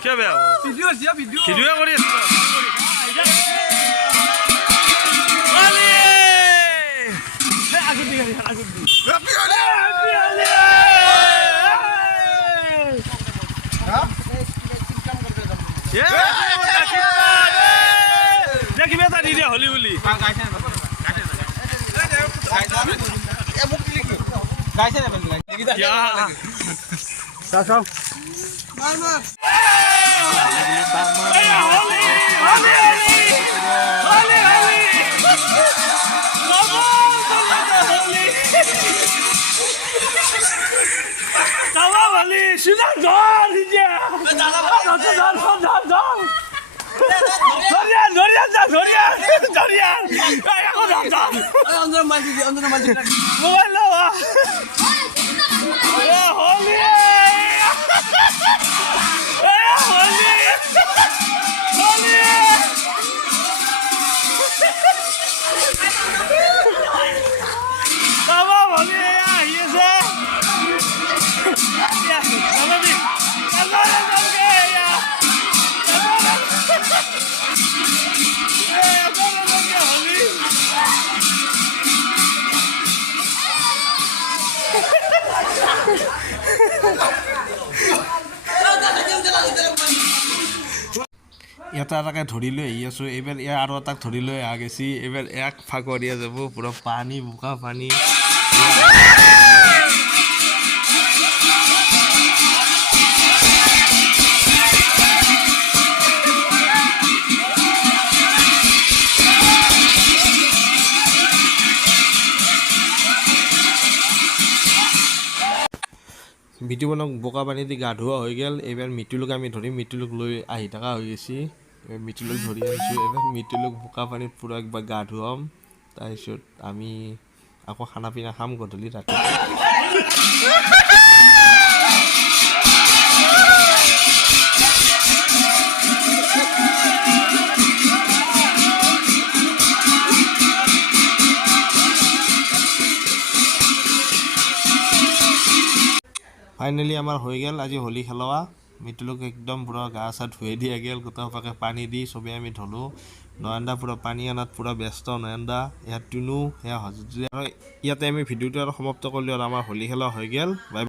কিয় বেয়া হ'ব ভিডিঅ' কৰি আছো কিবা এটা দি দিয়া হলি বুলি এটা এটাকে ধৰি লৈ আহি আছোঁ এইবাৰ ইয়াৰ আৰু এটাক ধৰি লৈ আহ গেছি এইবাৰ এক ফাকৰীয়া যাব পুৰা পানী বোকা পানী মিটুবনক বোকা পানী দি গা ধোৱা হৈ গ'ল এইবাৰ মিটুলক আমি ধৰিম মিটুলক লৈ আহি থকা হৈ গৈছি মিটুলক ধৰি আনিছোঁ এইবাৰ মিটুলক বোকা পানীত পূৰা একবাৰ গা ধুৱাম তাৰপিছত আমি আকৌ খানা পিনা খাম গধূলি ৰাতি ফাইনেলি আমাৰ হৈ গ'ল আজি হোলী খেলোৱা মিটুলক একদম পুৰা গা চা ধুই দিয়া গ'ল গোটেইসোপাকে পানী দি চবেই আমি ধলোঁ নয়নদা পুৰা পানী অনাত পুৰা ব্যস্ত নয়নদা ইয়াত টুনু সেয়া হজুত আৰু ইয়াতে আমি ভিডিঅ'টো আৰু সমাপ্ত কৰিলোঁ আৰু আমাৰ হোলী খেলা হৈ গ'ল